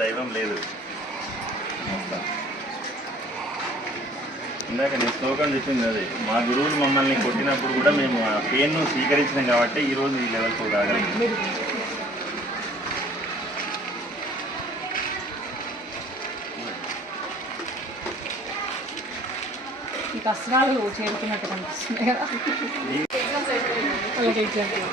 దైవం లేదు. ఇందాక నేను శ్లోకం చెప్పింది అది, మా గురువులు మమ్మల్ని కొట్టినప్పుడు కూడా మేము ఆ పెయిన్ను స్వీకరించినాం కాబట్టి ఈరోజు ఈ లెవెల్కి రాగలిగాం. ఈ కష్టాలు చేరుకున్నట్టు కనిపిస్తున్నాయి కదా అలాగే ఎగ్జాంపుల్.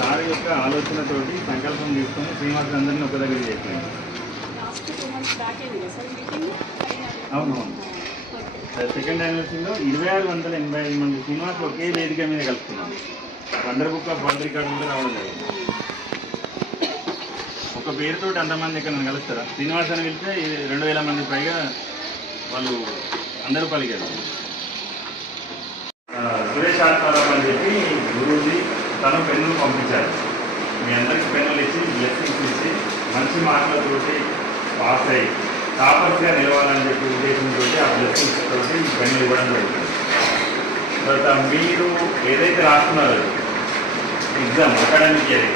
సార్ యొక్క ఆలోచనతోటి సంకల్పం తీసుకొని శ్రీనివాసులందరినీ ఒక దగ్గర చేసింది. అవునవును, సెకండ్ యానివర్సరీలో 2685 మంది శ్రీనివాసులు ఒకే వేదిక మీద కలుపుతున్నాం. Wonder Book of World record కూడా రావడం జరిగింది. ఒక పేరుతోటి అంతమంది ఇక్కడ నన్ను కలుస్తారా? శ్రీనివాస్ అని వెళ్తే 2000 మంది పైగా వాళ్ళు అందరూ పలికారు. సురేష్ ఆత్మారావు అని చెప్పి గురువుజీ తను పెన్నులు పంపించారు. మీ అందరికి పెన్నులు ఇచ్చి బ్లెస్సింగ్స్ ఇచ్చి మంచి మార్కులతోటి పాస్ అయ్యి టాపర్స్గా నిలవాలని చెప్పి ఉద్దేశంతో ఆ బ్లెస్సింగ్స్ తోటి పెన్నులు ఇవ్వడం జరుగుతుంది. తర్వాత మీరు ఏదైతే రాస్తున్నారో exam academic year,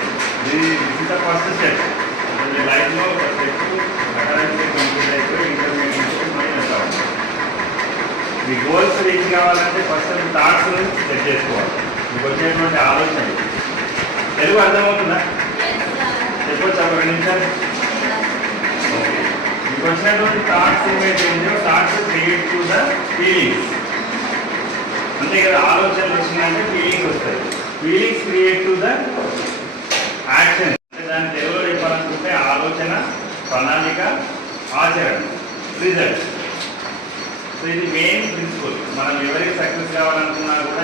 this is the first step. మీ లైఫ్లో ఒక స్టెప్ అకాడమిక్ కంప్లీట్ అయిపోయి ఇంటర్మీడియట్ మైనస్ అవ్వాలి. మీ గోల్స్ రీచ్ కావాలంటే ఫస్ట్ థాట్స్ సెట్ చేసుకోవాలి. మీకు వచ్చేటువంటి ఆలోచన తెలుగు అర్థమవుతుందా? చెప్పొచ్చు ఒక 2 నిమిషాలు. ఓకే, మీకు వచ్చినటువంటి థాట్స్ ఏమైతే ఉందో thoughts create to the feelings. అంతే కదా, ఆలోచనలు వచ్చిందంటే ఫీలింగ్స్ వస్తాయి. Feelings create to the action. అంటే దాన్ని తెలుగులో చెప్పాలనుకుంటే ఆలోచన, ప్రణాళిక, ఆచరణ, రిజల్ట్. సో ఇది మెయిన్ ప్రిన్సిపల్. మనం ఎవరికి సక్సెస్ కావాలనుకున్నా కూడా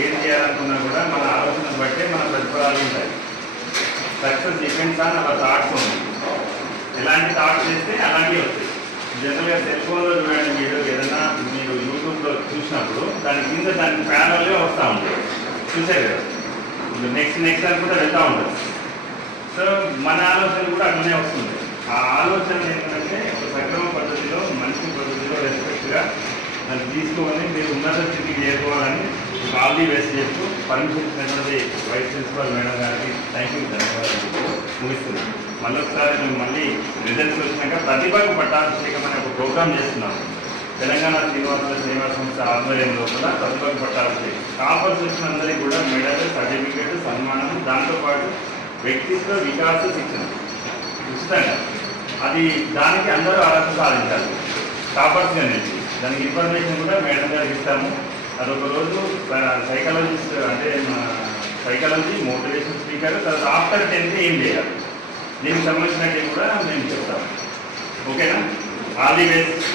ఏం చేయాలనుకున్నా కూడా మన ఆలోచన బట్టే మన ప్రతిఫలాలు ఉంటాయి. Success depends on our thoughts ఉంది. ఎలాంటి థాట్స్ చేస్తే అలాంటివి వస్తాయి. జనరల్గా సెల్ ఫోన్లో చూడండి, మీరు యూట్యూబ్లో చూసినప్పుడు దాని కింద దానికి ప్యానల్గా వస్తూ ఉంటాయి. చూసారు కదా, నెక్స్ట్ అనుకుంటే వెళ్తూ ఉంటుంది. సో మన ఆలోచన కూడా అట్లనే వస్తుంది. ఆ ఆలోచన ఏంటంటే ఒక సక్రమ పద్ధతిలో, మంచి పద్ధతిలో, రెస్పెక్ట్గా దాన్ని తీసుకొని మీరు ఉన్నత స్థితికి చేరుకోవాలని ఆల్ ది బెస్ట్ చేస్తూ పర్మిషన్ ఇచ్చినటువంటి వైస్ ప్రిన్సిపల్ మేడం గారికి థ్యాంక్ యూ, ధన్యవాదాలు ముగిస్తున్నాను. మళ్ళొకసారి మేము మళ్ళీ రిజల్ట్స్ వచ్చినాక ప్రతిభకు పట్టాభిషేకం అనే ఒక ప్రోగ్రామ్ చేస్తున్నాము. తెలంగాణ శ్రీనివాస సంస్థ ఆధ్వర్యంలో కూడా ప్రతిభకు పట్టాభిషేకం. టాపర్స్ వచ్చిన అందరికీ కూడా మెడల్, సర్టిఫికేట్, సన్మానం, దాంతోపాటు వ్యక్తిత్వ వికాస శిక్షణ ఉచితంగా. అది దానికి అందరూ అర్హత సాధించాలి టాపర్స్గా నిలిచి. దానికి ఇన్ఫర్మేషన్ కూడా మేడం గారికి ఇస్తాము. అదొక రోజు సైకాలజిస్ట్ అంటే సైకాలజీ, మోటివేషన్ స్పీకర్, తర్వాత ఆఫ్టర్ 10th ఏం చేయాలి దీనికి సంబంధించినట్టు కూడా మేము చెప్తాము. ఓకేనా? All the best.